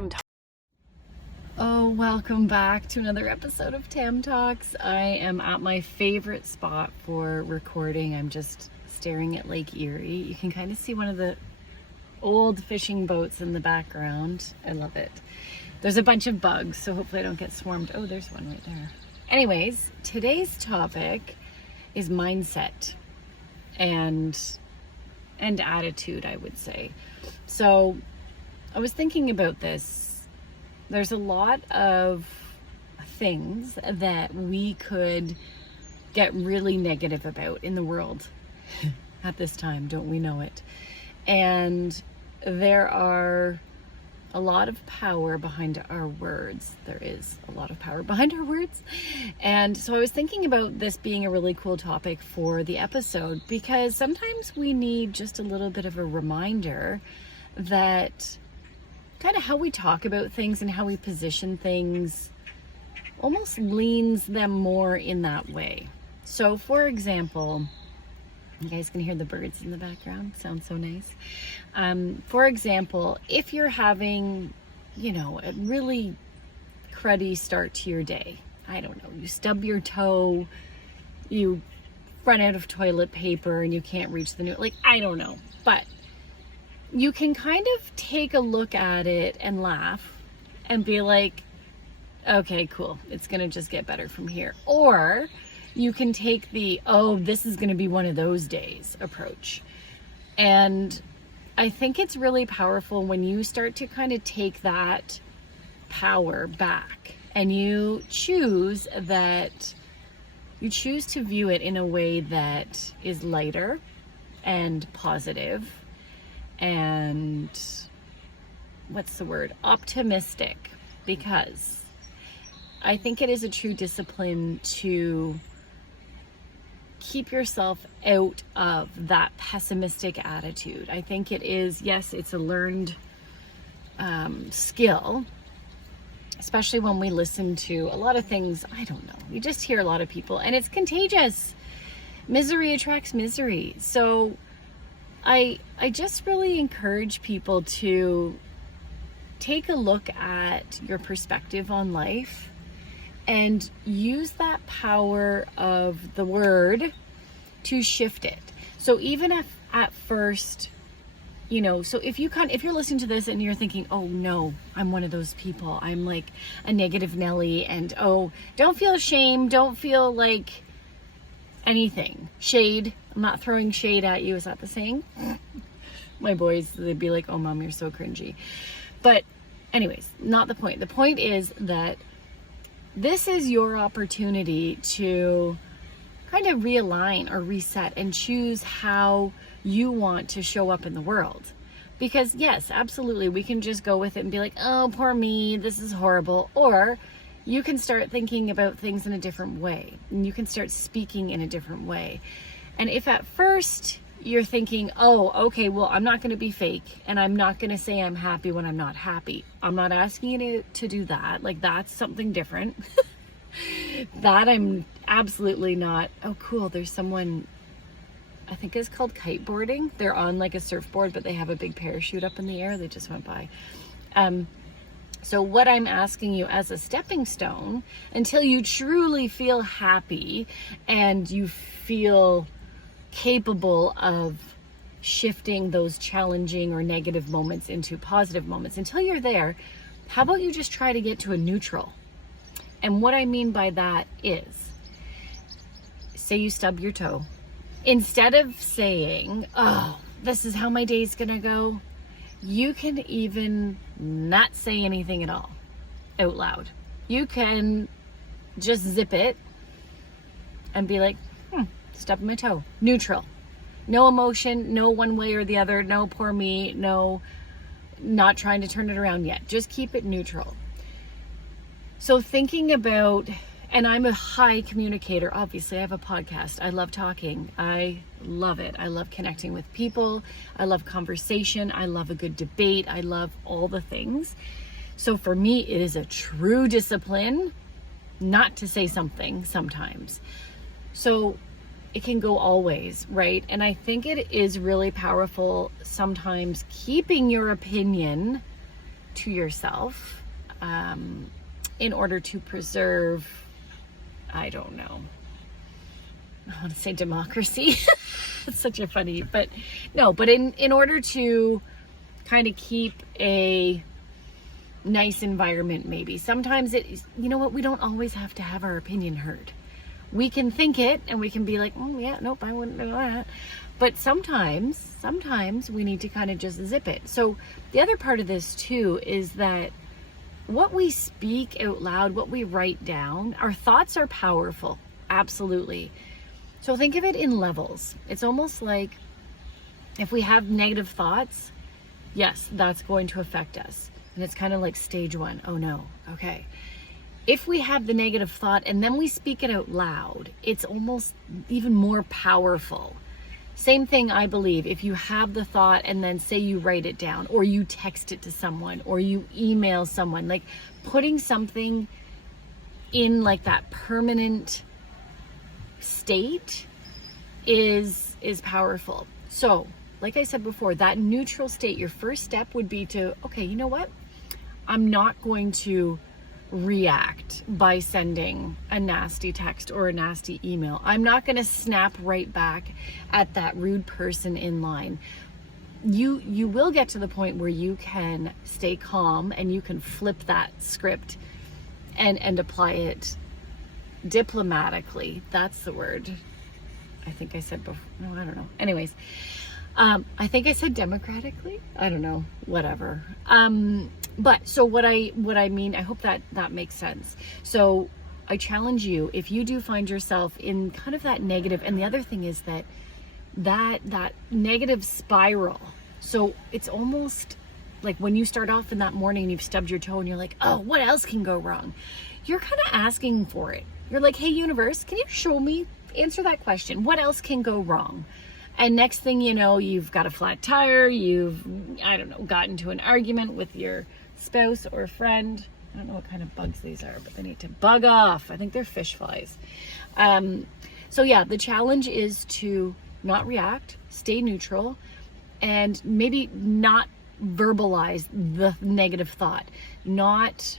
Tam Talks. Oh, welcome back to another episode of Tam Talks. I am at my favorite spot for recording. I'm just staring at Lake Erie. You can kind of see one of the old fishing boats in the background. I love it. There's a bunch of bugs, so hopefully I don't get swarmed. Oh, there's one right there. Anyways, today's topic is mindset and attitude, I would say. So I was thinking about this. There's a lot of things that we could get really negative about in the world at this time, don't we know it? And there are a lot of power behind our words. There is a lot of power behind our words. And so I was thinking about this being a really cool topic for the episode, because sometimes we need just a little bit of a reminder that kind of how we talk about things and how we position things almost leans them more in that way. So for example, you guys can hear the birds in the background. Sounds so nice. For example, if you're having, a really cruddy start to your day, I don't know, you stub your toe, you run out of toilet paper and you can't reach the I don't know. But you can kind of take a look at it and laugh and be like, okay, cool. It's going to just get better from here. Or you can take the, this is going to be one of those days approach. And I think it's really powerful when you start to kind of take that power back and you choose to view it in a way that is lighter and positive and optimistic, because I think it is a true discipline to keep yourself out of that pessimistic attitude. I think it is, yes, it's a learned skill, especially when we listen to a lot of things. I don't know. You just hear a lot of people and it's contagious. Misery attracts misery. So I just really encourage people to take a look at your perspective on life and use that power of the word to shift it. So even if at first, so if you're listening to this and you're thinking, oh no, I'm one of those people, I'm like a negative Nelly, and don't feel shame, don't feel like anything. Shade. I'm not throwing shade at you. Is that the saying? My boys, they'd be like, oh mom, you're so cringy. But anyways, not the point. The point is that this is your opportunity to kind of realign or reset and choose how you want to show up in the world. Because yes, absolutely, we can just go with it and be like, oh, poor me, this is horrible. Or you can start thinking about things in a different way, and you can start speaking in a different way. And if at first you're thinking, okay, well, I'm not going to be fake, and I'm not going to say I'm happy when I'm not happy. I'm not asking you to do that. Like, that's something different. That I'm absolutely not. Oh, cool. There's someone, I think it's called kiteboarding. They're on like a surfboard, but they have a big parachute up in the air. They just went by. So what I'm asking you as a stepping stone, until you truly feel happy and you feel capable of shifting those challenging or negative moments into positive moments, until you're there, how about you just try to get to a neutral? And what I mean by that is, say you stub your toe. Instead of saying, this is how my day's gonna go, you can even not say anything at all out loud. You can just zip it and be like, stubbed my toe. Neutral. No emotion, no one way or the other, no poor me, no, not trying to turn it around yet. Just keep it neutral. So thinking about, and I'm a high communicator, obviously I have a podcast. I love talking. I love it. I love connecting with people. I love conversation. I love a good debate. I love all the things. So for me, it is a true discipline not to say something sometimes. So it can go all ways, right? And I think it is really powerful sometimes keeping your opinion to yourself in order to preserve, I don't know, I want to say democracy. It's such a funny, but no, but in order to kind of keep a nice environment, maybe sometimes you know what, we don't always have to have our opinion heard. We can think it and we can be like, oh yeah, nope, I wouldn't do that. But sometimes we need to kind of just zip it. So the other part of this too is that what we speak out loud, what we write down, our thoughts are powerful. Absolutely. So think of it in levels. It's almost like if we have negative thoughts, yes, that's going to affect us. And it's kind of like stage 1. Oh no. Okay. If we have the negative thought and then we speak it out loud, it's almost even more powerful. Same thing, I believe, if you have the thought and then say you write it down, or you text it to someone, or you email someone, like putting something in like that permanent state is powerful. So, like I said before, that neutral state, your first step would be to, okay, you know what? I'm not going to react by sending a nasty text or a nasty email. I'm not going to snap right back at that rude person in line. You will get to the point where you can stay calm and you can flip that script and apply it diplomatically. That's the word. I think I said before. No, I don't know. Anyways, I think I said democratically. I don't know. Whatever. But so what I mean, I hope that makes sense. So I challenge you, if you do find yourself in kind of that negative, and the other thing is that negative spiral. So it's almost like when you start off in that morning and you've stubbed your toe and you're like, oh, what else can go wrong? You're kind of asking for it. You're like, hey, universe, can you show me, answer that question? What else can go wrong? And next thing you know, you've got a flat tire, you've, I don't know, gotten into an argument with your spouse or friend. I don't know what kind of bugs these are, but they need to bug off. I think they're fish flies. So yeah, the challenge is to not react, stay neutral, and maybe not verbalize the negative thought, not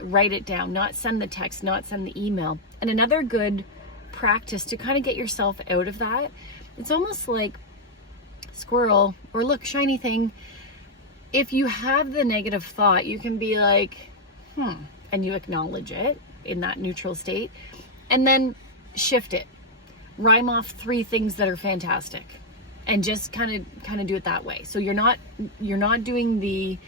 write it down, not send the text, not send the email. And another good practice to kind of get yourself out of that, it's almost like squirrel or look, shiny thing. If you have the negative thought, you can be like, and you acknowledge it in that neutral state, and then shift it. Rhyme off 3 things that are fantastic, and just kind of do it that way. So you're not doing the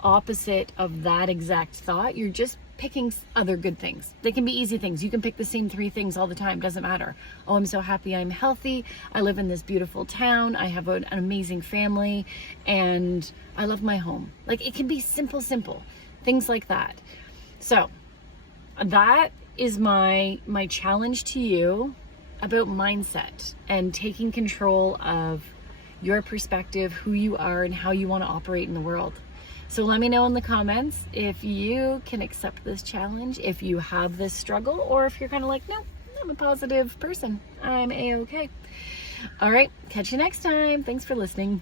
opposite of that exact thought. You're just picking other good things. They can be easy things. You can pick the same 3 things all the time. Doesn't matter. Oh, I'm so happy I'm healthy. I live in this beautiful town. I have an amazing family, and I love my home. Like, it can be simple things like that. So that is my challenge to you about mindset and taking control of your perspective, who you are, and how you want to operate in the world. So let me know in the comments if you can accept this challenge, if you have this struggle, or if you're kind of like, no, I'm a positive person. I'm A-okay. All right, catch you next time. Thanks for listening.